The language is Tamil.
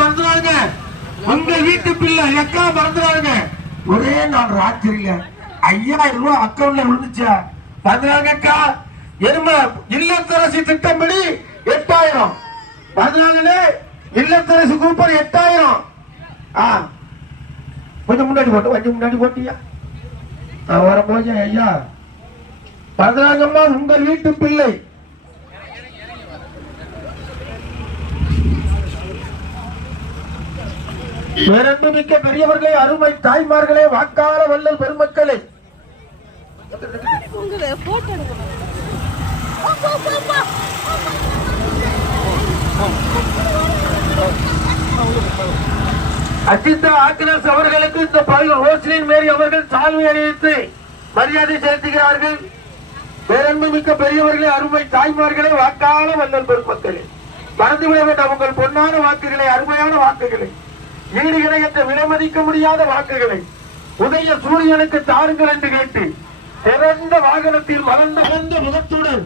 மறந்துடாங்க. உங்க வீட்டு பிள்ளை எக்கா மறந்துடாங்க. ஒரே நாள் ராத்திரியில 5000 ரூபாய் அக்கௌண்ட்ல விழுந்துச்சா? மறந்துடாங்கக்கா. எருமை இல்லத்தரசி திட்டப்படி 8000. மறந்துடாங்களே. இல்லத்தரசி கூப்பர் 8000. கொஞ்சம் முன்னாடி போட்டு கொஞ்சம் முன்னாடி போட்டியா? வர போய் ஐயா மறந்துடாங்கம்மா. உங்கள் வீட்டு பிள்ளை பேரன்புமிக்க பெரியவர்களே, அருமை தாய்மார்களே, வாக்காள வள்ளல் பெருமக்களே, அஜிதா ஆக்னஸ் அவர்களுக்கு இந்த பகுதியில் ரோஸ்லின் மேரி அவர்கள் சால்வை அணிவித்து மரியாதை செலுத்துகிறார்கள். பேரன்புமிக்க பெரியவர்களே, அருமை தாய்மார்களே, வாக்காள வள்ளல் பெருமக்களே, மறந்துவிட வேண்டாம் உங்கள் பொன்னான வாக்குகளை, அருமையான வாக்குகளை, ஈடு இணையத்தை விலைமதிக்க முடியாத வாக்குகளை உதய சூரியனுக்கு தாருங்கள் என்று கேட்டு சிறந்த வாகனத்தில் வளர்ந்த முகத்துடன்